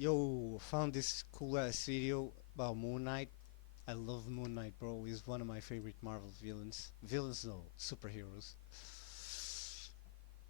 Yo, found this cool ass video about Moon Knight. I love Moon Knight, bro. He's one of my favorite Marvel villains. Villains, though, superheroes.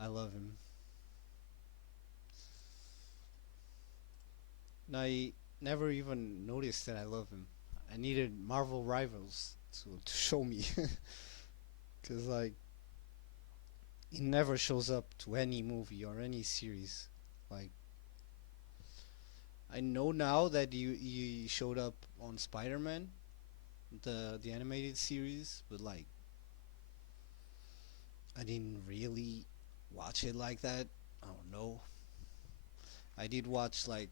I love him. And I never even noticed that I love him. I needed Marvel rivals to show me. Because, like, he never shows up to any movie or any series. Like, I know now that he showed up on Spider-Man, the animated series, but like I didn't really watch it like that. I don't know. I did watch like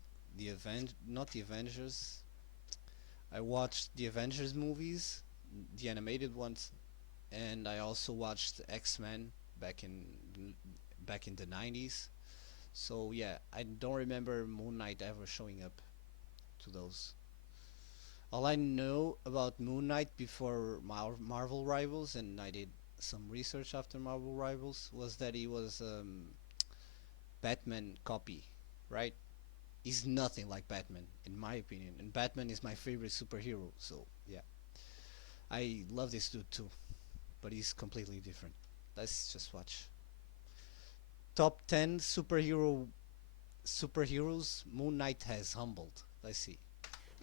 not the Avengers. I watched the Avengers movies, the animated ones, and I also watched X-Men back in back in the 90s. So yeah, I don't remember Moon Knight ever showing up to those. All I know about Moon Knight before Marvel Rivals, and I did some research after Marvel Rivals, was that he was Batman copy, right? He's nothing like Batman, in my opinion, and Batman is my favorite superhero. So yeah, I love this dude too, but he's completely different. Let's just watch. Top 10 superheroes Moon Knight has humbled. Let's see.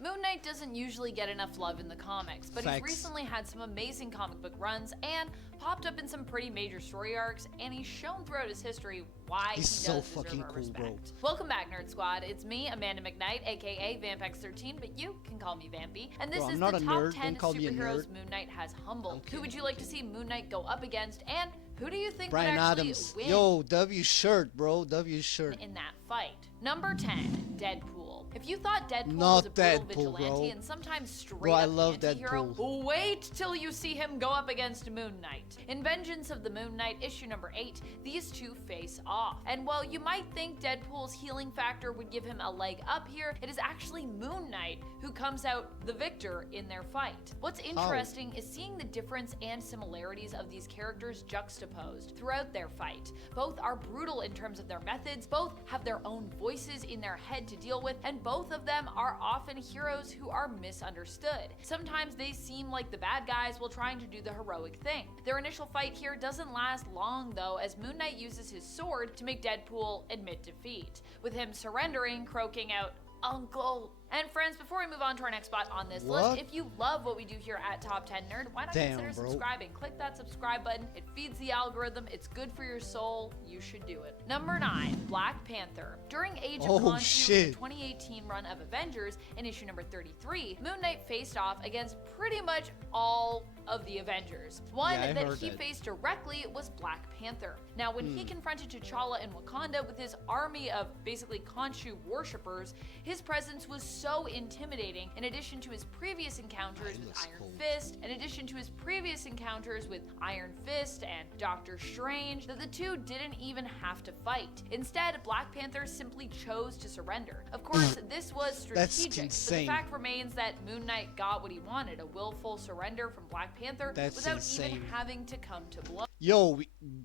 Moon Knight doesn't usually get enough love in the comics, but he's Facts. recently had some amazing comic book runs and popped up in some pretty major story arcs, and he's shown throughout his history why He's he so does fucking deserve our cool, respect. bro. Welcome back, Nerd Squad. It's me, Amanda McKnight, aka Vampex13, but you can call me Vampy. And this Bro, I'm is not the a top nerd. 10 Don't call me a superheroes nerd. Moon Knight has humbled. I'm Who would kidding, you I'm like to see Moon Knight go up against, and who do you think Brian would actually Adams. win Yo, W shirt, bro. W shirt. in that fight? Number 10, Deadpool. If you thought Deadpool Not was a brutal Deadpool, vigilante bro. and sometimes straight Bro, I up love anti-hero, Deadpool. wait till you see him go up against Moon Knight. In Vengeance of the Moon Knight, issue number 8, these two face off. And while you might think Deadpool's healing factor would give him a leg up here, it is actually Moon Knight who comes out the victor in their fight. What's interesting is seeing the difference and similarities of these characters juxtaposed throughout their fight. Both are brutal in terms of their methods, both have their own voices in their head to deal with, and both of them are often heroes who are misunderstood. Sometimes they seem like the bad guys while trying to do the heroic thing. Their initial fight here doesn't last long though, as Moon Knight uses his sword to make Deadpool admit defeat, with him surrendering, croaking out, "Uncle." And friends, before we move on to our next spot on this What? list, if you love what we do here at Top 10 Nerd, why not Damn, consider bro. subscribing? Click that subscribe button. It feeds the algorithm. It's good for your soul. You should do it. Number 9, Black Panther. During Age of Oh, Khonshu, shit. the 2018 run of Avengers, in issue number 33, Moon Knight faced off against pretty much all of the Avengers. One Yeah, I that heard he that. faced directly was Black Panther. Now, when he confronted T'Challa in Wakanda with his army of basically Khonshu worshippers, his presence was so intimidating. In addition to his previous encounters He with looks Iron cool. Fist, in addition to his previous encounters with Iron Fist and Doctor Strange, that the two didn't even have to fight. Instead, Black Panther simply chose to surrender. Of course, this was That's strategic, but the insane. fact remains that Moon Knight got what he wanted, a willful surrender from Black Panther That's without insane. even having to come to blows. Yo,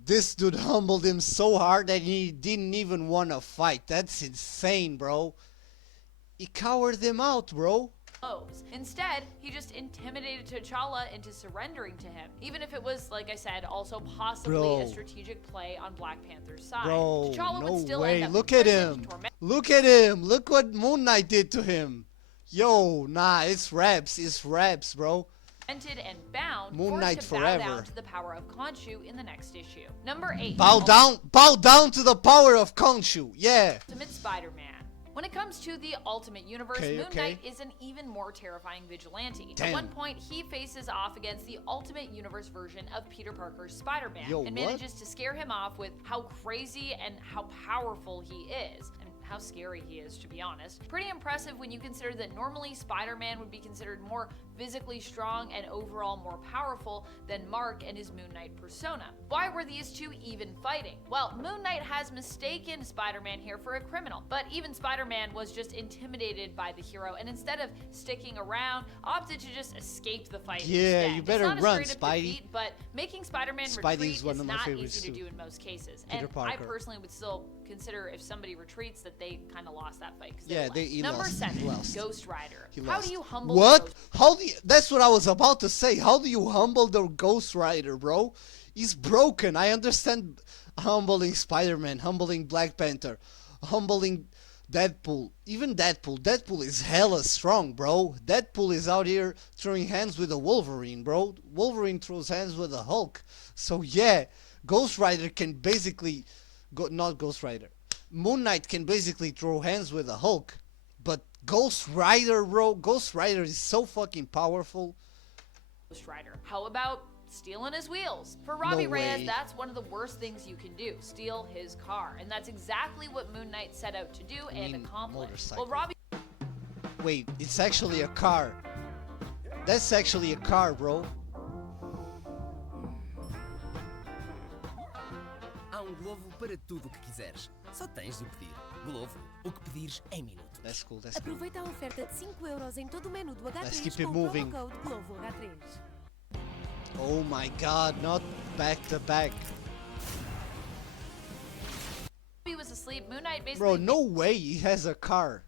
this dude humbled him so hard that he didn't even want to fight. That's insane, bro. He cowered them out, bro. Instead, he just intimidated T'Challa into surrendering to him, even if it was, like I said, also possibly Bro. a strategic play on Black Panther's side. Bro, T'Challa no would still way. end up Look at imprisoned, him. tormented, Look at him. Look what Moon Knight did to him. Yo, nah, it's raps. It's raps, bro. and bound, Moon forced Knight to bow forever. down to the power of Khonshu in the next issue. Number 8. Bow down to the power of Khonshu. Yeah. Ultimate Spider-Man. When it comes to the Ultimate Universe, Okay, Moon okay. Knight is an even more terrifying vigilante. Damn. At one point, he faces off against the Ultimate Universe version of Peter Parker's Spider-Man Yo, and what? manages to scare him off with how crazy and how powerful he is. And how scary he is, to be honest. Pretty impressive when you consider that normally Spider-Man would be considered more physically strong and overall more powerful than Mark and his Moon Knight persona. Why were these two even fighting? Well, Moon Knight has mistaken Spider-Man here for a criminal, but even Spider-Man was just intimidated by the hero, and instead of sticking around, opted to just escape the fight Yeah, instead. you better It's not a run, straight-up Spidey. defeat, but making Spider-Man Spidey retreat is one is of my not favorites easy to too. do in most cases. Peter And I Parker. personally would still consider if somebody retreats that that they kind of lost that fight. Yeah, he Number lost. 7, He lost. Ghost Rider. He How lost. do you humble What? Ghost How do you? That's what I was about to say. How do you humble the Ghost Rider, bro? He's broken. I understand humbling Spider-Man, humbling Black Panther, humbling Deadpool. Even Deadpool. Deadpool is hella strong, bro. Deadpool is out here throwing hands with a Wolverine, bro. Wolverine throws hands with a Hulk. So yeah, Ghost Rider can basically not Ghost Rider. Moon Knight can basically throw hands with a Hulk. But Ghost Rider, bro, Ghost Rider is so fucking powerful. Rider. How about stealing his wheels? For Robbie Reyes, that's one of the worst things you can do, steal his car. And that's exactly what Moon Knight set out to do and accomplish. Well, Robbie... Wait, it's actually a car. That's actually a car, bro. Há Glovo para tudo o que quiseres. Só tens de pedir. Glovo, o que pedires em minutos. That's cool, that's cool. Aproveita a oferta de 5€ em todo o menu do Let's H3 keep it com o moving. promo code Glovo H3. Oh my god, not back to back. He was asleep. Moon Knight basically... Bro, no way he has a car.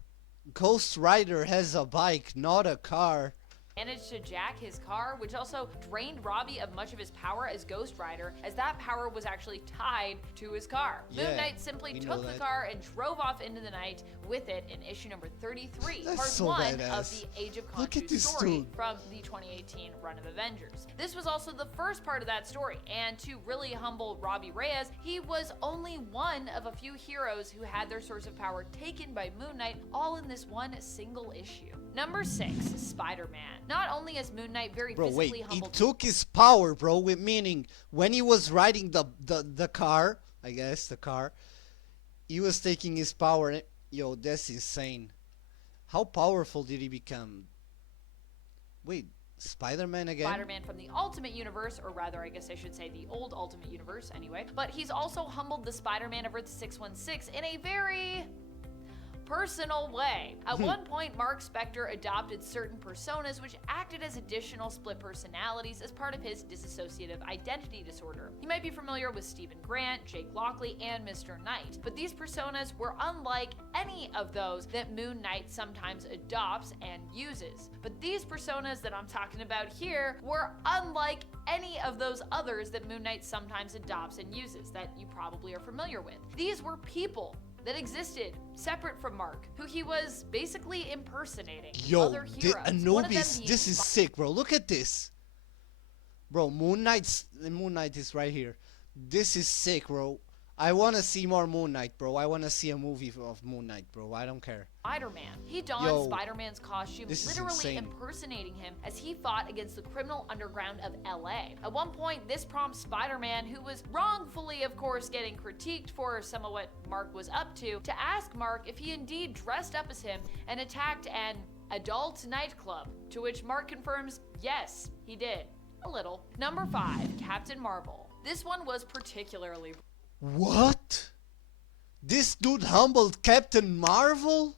Ghost Rider has a bike, not a car. Managed to jack his car, which also drained Robbie of much of his power as Ghost Rider, as that power was actually tied to his car. Yeah, Moon Knight simply took the car and drove off into the night with it in issue number 33, That's part so 1 badass. of the Age of Look at Khonshu this story dude. from the 2018 run of Avengers. This was also the first part of that story, and to really humble Robbie Reyes, he was only one of a few heroes who had their source of power taken by Moon Knight, all in this one single issue. Number 6, Spider-Man. Not only is Moon Knight very physically He humbled... took his power, bro, meaning when he was riding the car, I guess, the car, he was taking his power. Yo, that's insane. How powerful did he become? Wait, Spider-Man again? Spider-Man from the Ultimate Universe, or rather, I guess I should say the old Ultimate Universe anyway. But he's also humbled the Spider-Man of Earth 616 in a very... personal way. At one point, Mark Spector adopted certain personas which acted as additional split personalities as part of his dissociative identity disorder. You might be familiar with Stephen Grant, Jake Lockley, and Mr. Knight, but these personas were unlike any of those that Moon Knight sometimes adopts and uses. But these personas that I'm talking about here were unlike any of those others that Moon Knight sometimes adopts and uses that you probably are familiar with. These were people that existed separate from Mark, who he was basically impersonating. Yo, other heroes. Anubis, this is sick, bro. Look at this. Bro, Moon Knight is right here. This is sick, bro. I want to see more Moon Knight, bro. I want to see a movie of Moon Knight, bro. I don't care. Spider-Man. He donned Yo, Spider-Man's costume, this is literally insane. impersonating him as he fought against the criminal underground of LA. At one point, this prompts Spider-Man, who was wrongfully, of course, getting critiqued for some of what Mark was up to ask Mark if he indeed dressed up as him and attacked an adult nightclub, to which Mark confirms, yes, he did. A little. Number 5, Captain Marvel. This one was particularly... What? This dude humbled Captain Marvel?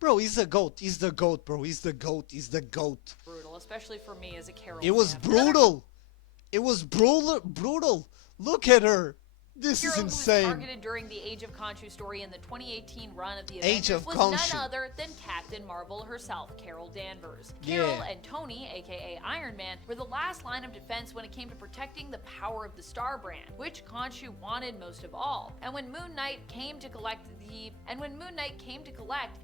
Bro, he's the GOAT. He's the GOAT, bro. He's the GOAT. He's the GOAT. brutal, especially for me as a Carol It was fan. brutal. It was brutal. Look at her. This Hero is who was insane. targeted during the Age of Khonshu story in the 2018 run of the Age Avengers of was Khonshu. none other than Captain Marvel herself, Carol Danvers. Carol Yeah. and Tony, aka Iron Man, were the last line of defense when it came to protecting the power of the Star Brand, which Khonshu wanted most of all. And when Moon Knight came to collect,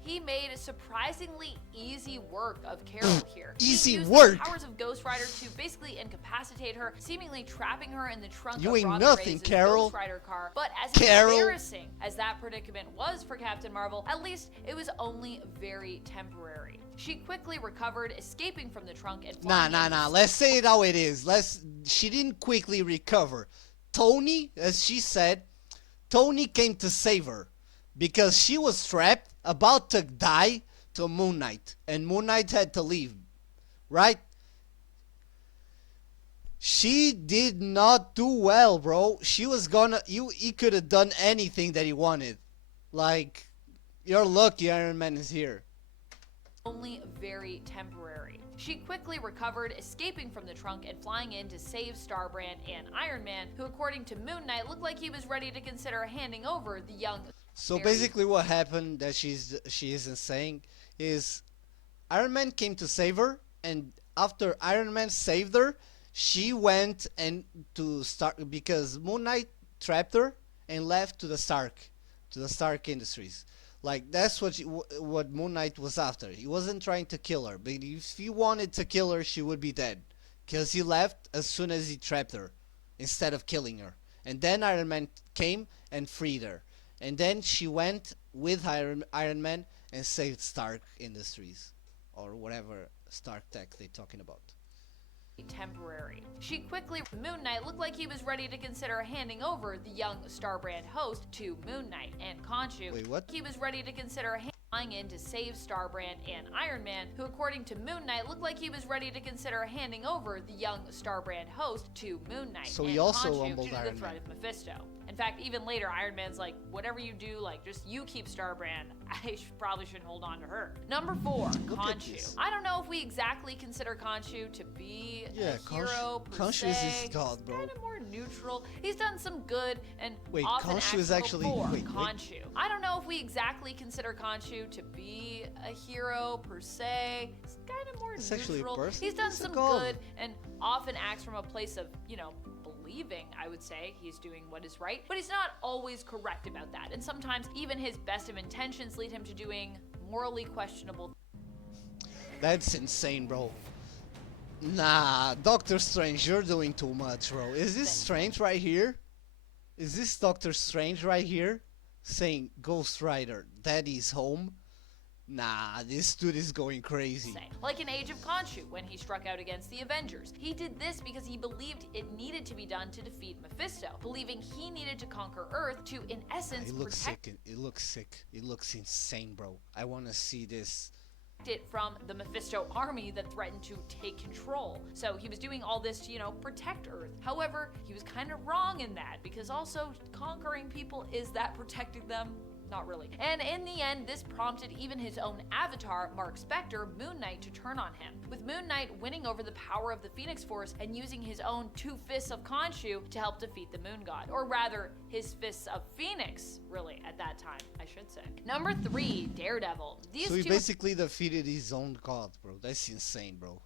he made surprisingly easy work of Carol here. He Easy used work. the powers of Ghost Rider to basically incapacitate her, seemingly trapping her in the trunk You of ain't Robbie nothing, Reyes' Carol. Ghost Rider car. But as Carol. embarrassing as that predicament was for Captain Marvel, at least it was only very temporary. She quickly recovered, escaping from the trunk and flying Nah. into- Let's say it how it is. She didn't quickly recover. Tony, as she said, Tony came to save her because she was trapped, about to die to Moon Knight, and Moon Knight had to leave, right? She did not do well, bro. She was he could have done anything that he wanted. Like, you're lucky Iron Man is here. only very temporary. She quickly recovered, escaping from the trunk and flying in to save Starbrand and Iron Man, who according to Moon Knight looked like he was ready to consider handing over the young So very basically, what happened that she isn't saying is Iron Man came to save her, and after Iron Man saved her, she went and to Stark because Moon Knight trapped her and left to the Stark Industries. Like that's what Moon Knight was after. He wasn't trying to kill her, but if he wanted to kill her, she would be dead, because he left as soon as he trapped her, instead of killing her. And then Iron Man came and freed her, and then she went with Iron Man and saved Stark Industries, or whatever Stark Tech they're talking about. temporary. She quickly, Moon Knight looked like he was ready to consider handing over the young Starbrand host to Moon Knight and Khonshu. Wait, what? He was ready to consider flying in to save Starbrand and Iron Man, who according to Moon Knight looked like he was ready to consider handing over the young Starbrand host to Moon Knight So and he also Khonshu humbled due to Iron the threat Man. of Mephisto. In fact, even later, Iron Man's like, whatever you do, like, just you keep Starbrand. I probably shouldn't hold on to her. Number 4, Look at Khonshu. this. I don't know if we exactly consider Khonshu to be Yeah, a hero per Khonshu is his se. god, bro. He's kind of more neutral. He's done some good and Wait, often Khonshu is actionable actually- for wait. Khonshu. I don't know if we exactly consider Khonshu to be a hero per se. He's kind of more It's neutral. actually a person. He's done He's a some god. good and often acts from a place of, believing, I would say, he's doing what is right, but he's not always correct about that. And sometimes even his best of intentions lead him to doing morally questionable. That's insane, bro. Nah, Doctor Strange, you're doing too much, bro. Is this Strange right here? Is this Doctor Strange right here? Saying, Ghost Rider, Daddy's home? Nah, this dude is going crazy. Like in Age of Khonshu, when he struck out against the Avengers. He did this because he believed it needed to be done to defeat Mephisto, believing he needed to conquer Earth to, in essence, It looks protect sick. It looks sick. It looks insane, bro. I want to see this. it from the Mephisto army that threatened to take control. So he was doing all this to, protect Earth. However, he was kind of wrong in that, because also conquering people, is that protecting them? Not really. And in the end, this prompted even his own avatar, Mark Spector, Moon Knight, to turn on him, with Moon Knight winning over the power of the Phoenix Force and using his own 2 fists of Khonshu to help defeat the Moon God. Or rather, his fists of Phoenix, really, at that time, I should say. Number 3, Daredevil. These So he two basically defeated his own god, bro. That's insane, bro.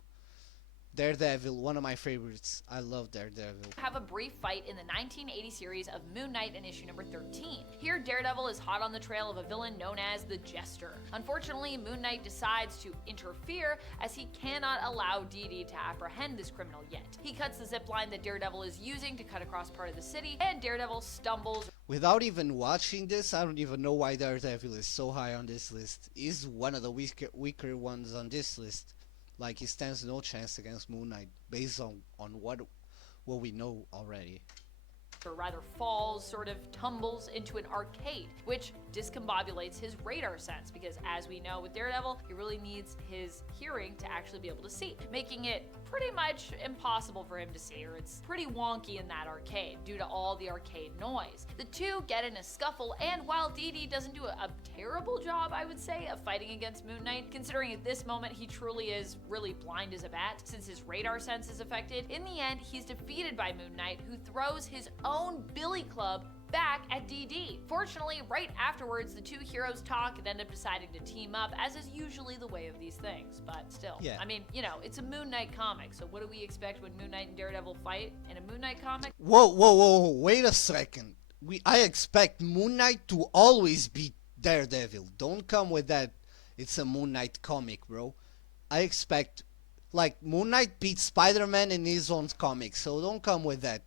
Daredevil, one of my favorites. I love Daredevil. have a brief fight in the 1980 series of Moon Knight in issue number 13. Here, Daredevil is hot on the trail of a villain known as the Jester. Unfortunately, Moon Knight decides to interfere, as he cannot allow Dee to apprehend this criminal yet. He cuts the zip line that Daredevil is using to cut across part of the city, and Daredevil stumbles. Without even watching this, I don't even know why Daredevil is so high on this list. He's one of the weaker ones on this list. Like, he stands no chance against Moon Knight based on what we know already. Or rather falls, sort of tumbles into an arcade, which discombobulates his radar sense, because as we know with Daredevil, he really needs his hearing to actually be able to see, making it pretty much impossible for him to see, or it's pretty wonky in that arcade due to all the arcade noise. The two get in a scuffle, and while Dee doesn't do a terrible job, I would say, of fighting against Moon Knight, considering at this moment he truly is really blind as a bat since his radar sense is affected, in the end he's defeated by Moon Knight, who throws his own billy club back at DD. Fortunately, right afterwards, the two heroes talk and end up deciding to team up, as is usually the way of these things. But still, Yeah. I mean, it's a Moon Knight comic, so what do we expect when Moon Knight and Daredevil fight in a Moon Knight comic? Whoa, wait a second. I expect Moon Knight to always beat Daredevil. Don't come with that, it's a Moon Knight comic, bro. I expect, like, Moon Knight beats Spider-Man in his own comic, so don't come with that.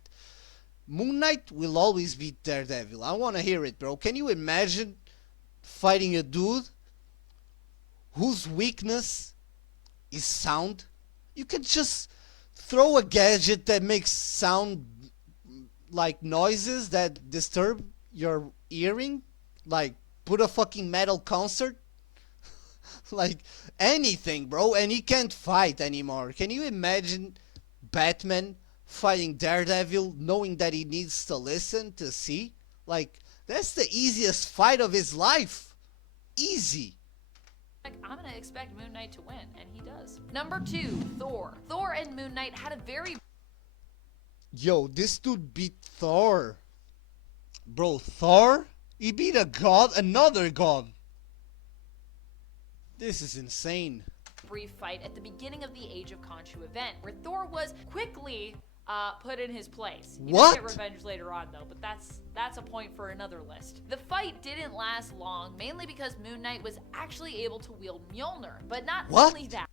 Moon Knight will always beat Daredevil. I want to hear it, bro. Can you imagine fighting a dude whose weakness is sound? You can just throw a gadget that makes sound, like noises that disturb your hearing, like put a fucking metal concert, like anything, bro, and he can't fight anymore. Can you imagine Batman fighting Daredevil knowing that he needs to listen to see? Like, that's the easiest fight of his life. Easy. I'm gonna expect Moon Knight to win, and he does. Number 2, Thor. Thor and Moon Knight had a very Yo, this dude beat Thor. Bro, Thor He beat a god, another god. This is insane. Brief fight at the beginning of the Age of Khonshu event, where Thor was quickly put in his place. He What? did get revenge later on though, but that's a point for another list. The fight didn't last long, mainly because Moon Knight was actually able to wield Mjolnir. But not What? only that.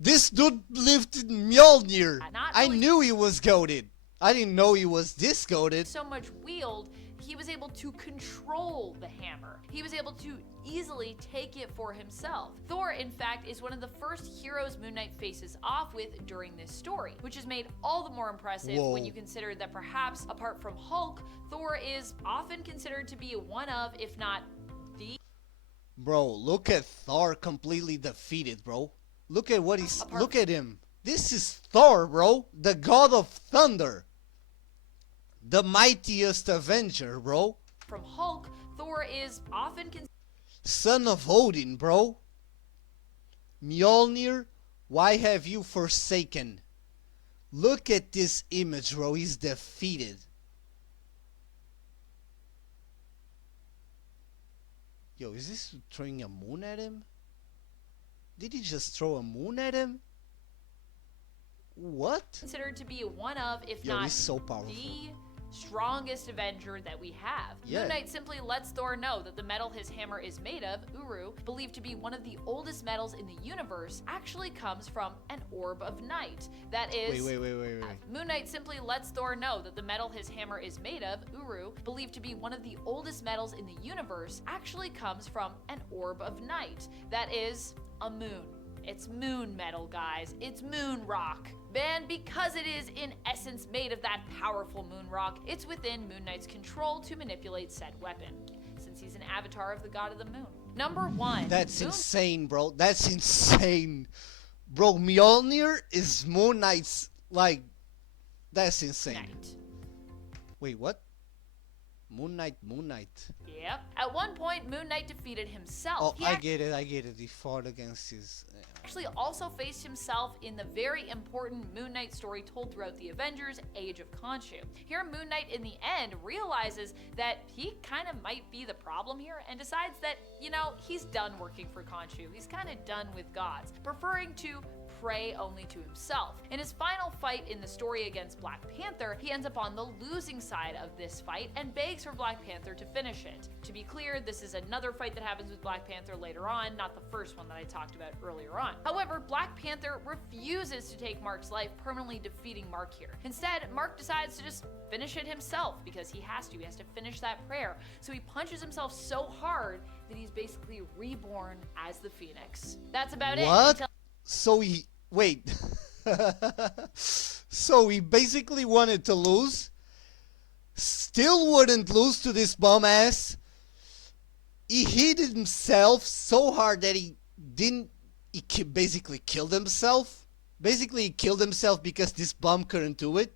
This dude lived in Mjolnir. Not I only- knew he was goated. I didn't know he was this goated. So much wield, he was able to control the hammer. He was able to easily take it for himself. Thor, in fact, is one of the first heroes Moon Knight faces off with during this story, which is made all the more impressive Whoa. when you consider that perhaps, apart from Hulk, Thor is often considered to be one of, if not the Bro, look at Thor completely defeated, bro. Look at what he's. Apart- Look at him. This is Thor, bro. The god of thunder. The mightiest Avenger, bro. from Hulk, Thor is often considered Son of Odin, bro. Mjolnir, why have you forsaken? Look at this image, bro. He's defeated. Yo, is this throwing a moon at him? Did he just throw a moon at him? What? to be one of, if Yo, not he's so powerful. the strongest Avenger that we have. Yeah. Moon Knight simply lets Thor know that the metal his hammer is made of, Uru, believed to be one of the oldest metals in the universe, actually comes from an orb of night. That is. Wait. Moon Knight simply lets Thor know that the metal his hammer is made of, Uru, believed to be one of the oldest metals in the universe, actually comes from an orb of night. That is a moon. It's moon metal, guys. It's moon rock. And because it is in essence made of that powerful moon rock, it's within Moon Knight's control to manipulate said weapon, since he's an avatar of the god of the moon. Number 1. That's Moon insane, bro. That's insane. Bro, Mjolnir is Moon Knight's, like, that's insane. Knight. Wait, what? Moon Knight. Yep. At one point, Moon Knight defeated himself. Oh, He I get it. He fought against his... actually also faced himself in the very important Moon Knight story told throughout the Avengers, Age of Khonshu. Here, Moon Knight in the end realizes that he kind of might be the problem here and decides that, you know, he's done working for Khonshu. He's kind of done with gods, preferring to pray only to himself. In his final fight in the story against Black Panther, he ends up on the losing side of this fight and begs for Black Panther to finish it. To be clear, this is another fight that happens with Black Panther later on, not the first one that I talked about earlier on. However, Black Panther refuses to take Mark's life, permanently defeating Mark here. Instead, Mark decides to just finish it himself because he has to. He has to finish that prayer. So he punches himself so hard that he's basically reborn as the Phoenix. That's about it. What? Until So he... Wait. So he basically wanted to lose. Still wouldn't lose to this bum ass. He hit himself so hard that he didn't... basically killed himself. Basically, he killed himself because this bum couldn't do it.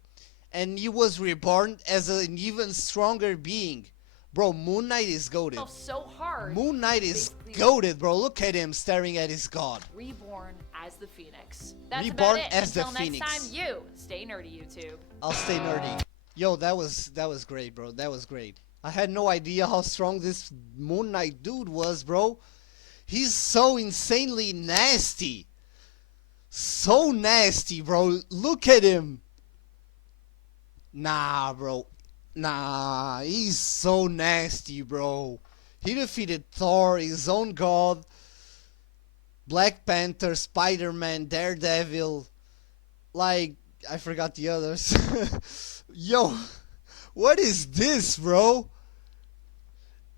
And he was reborn as an even stronger being. Bro, Moon Knight is goated. so hard. Moon Knight is basically goated, bro. Look at him staring at his god. Reborn as the Phoenix. That's Reborn about it. as the Until next Phoenix. time, you stay nerdy, YouTube. I'll stay nerdy. Yo, that was great, bro. That was great. I had no idea how strong this Moon Knight dude was, bro. He's so insanely nasty. So nasty, bro. Look at him. Nah, bro. Nah, he's so nasty, bro. He defeated Thor, his own god, Black Panther, Spider-Man, Daredevil. Like, I forgot the others. Yo, what is this, bro?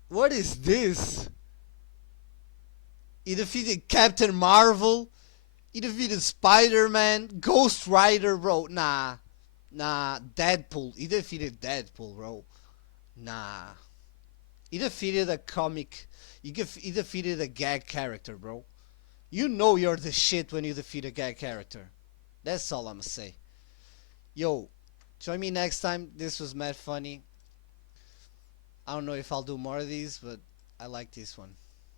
What is this? He defeated Captain Marvel. He defeated Spider-Man, Ghost Rider, bro. Nah, Deadpool. He defeated Deadpool, bro. Nah. He defeated a comic. He defeated a gag character, bro. You know you're the shit when you defeat a gag character. That's all I'ma say. Yo, join me next time. This was mad funny. I don't know if I'll do more of these, but I like this one.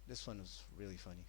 This one was really funny.